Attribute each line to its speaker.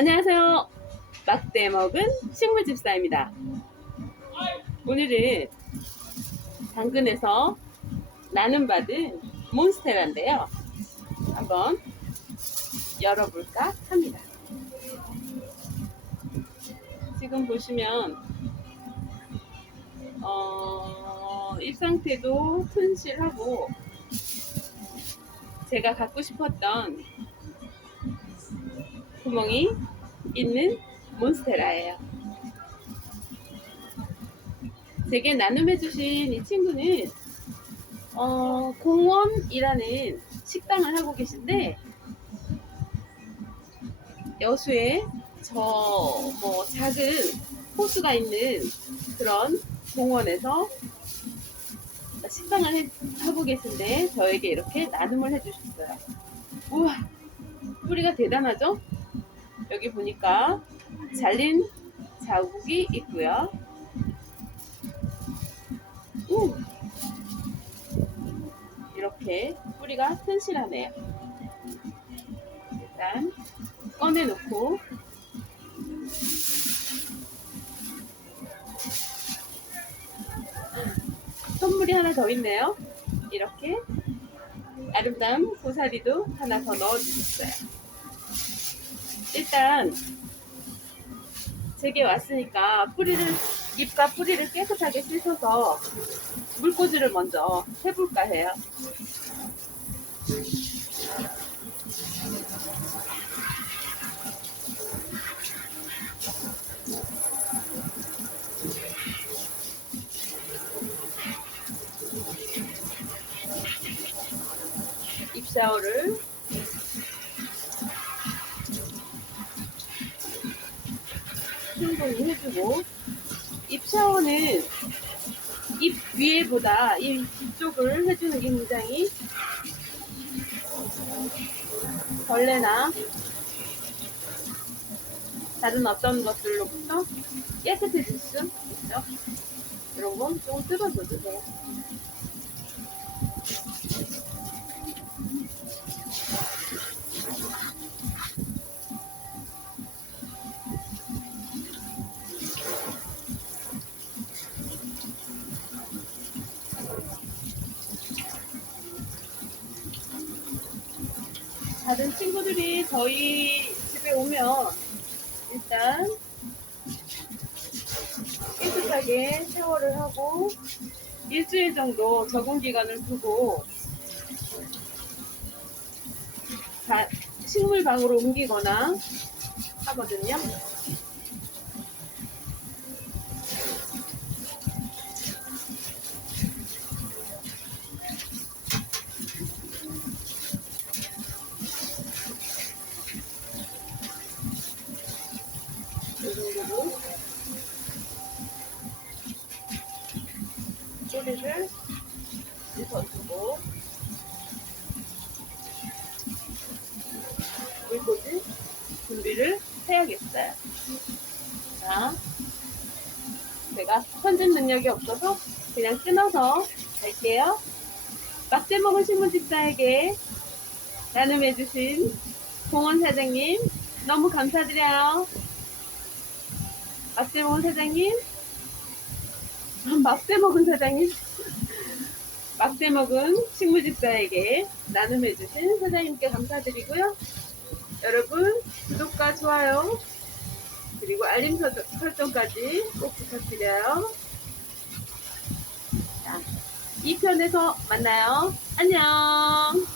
Speaker 1: 안녕하세요. 막대 먹은 식물집사입니다. 오늘은 당근에서 나눔 받은 몬스테라인데요. 한번 열어볼까 합니다. 지금 보시면 어, 잎 상태도 튼실하고 제가 갖고 싶었던 구멍이 있는 몬스테라예요. 제게 나눔해주신 이 친구는 어, 공원이라는 식당을 하고 계신데 여수에 저 뭐 작은 호수가 있는 그런 공원에서 식당을 해- 하고 계신데 저에게 이렇게 나눔을 해주셨어요. 우와 뿌리가 대단하죠? 여기 보니까 잘린 자국이 있고요. 우! 이렇게 뿌리가 튼실하네요. 일단 꺼내놓고 선물이 하나 더 있네요. 이렇게 아름다운 고사리도 하나 더 넣어주셨어요. 일단 제게 왔으니까 뿌리를 잎과 뿌리를 깨끗하게 씻어서 물꽂이를 먼저 해볼까 해요. 잎 샤워를 충분히 해주고 잎 샤워는 잎 위에보다 이 뒤쪽을 해주는 게 굉장히 벌레나 다른 어떤 것들로부터 깨끗해질 수 있죠. 이런 건 조금 뜯어줘도 돼요. 다른 친구들이 저희 집에 오면 일단 깨끗하게 샤워를 하고 일주일 정도 적응 기간을 두고 다 식물 방으로 옮기거나 하거든요. 뿌리를 씻어주고 물꽂이 준비를 해야겠어요. 자, 제가 편집 능력이 없어서 그냥 끊어서 갈게요. 막대 먹은 신문집사에게 나눔해주신 공원 사장님 너무 감사드려요. 막대 먹은 사장님, 아, 막대 먹은 사장님, 막대 먹은 식물집사에게 나눔해주신 사장님께 감사드리고요. 여러분 구독과 좋아요 그리고 알림 설정- 설정까지 꼭 부탁드려요. 자, 2편에서 만나요. 안녕.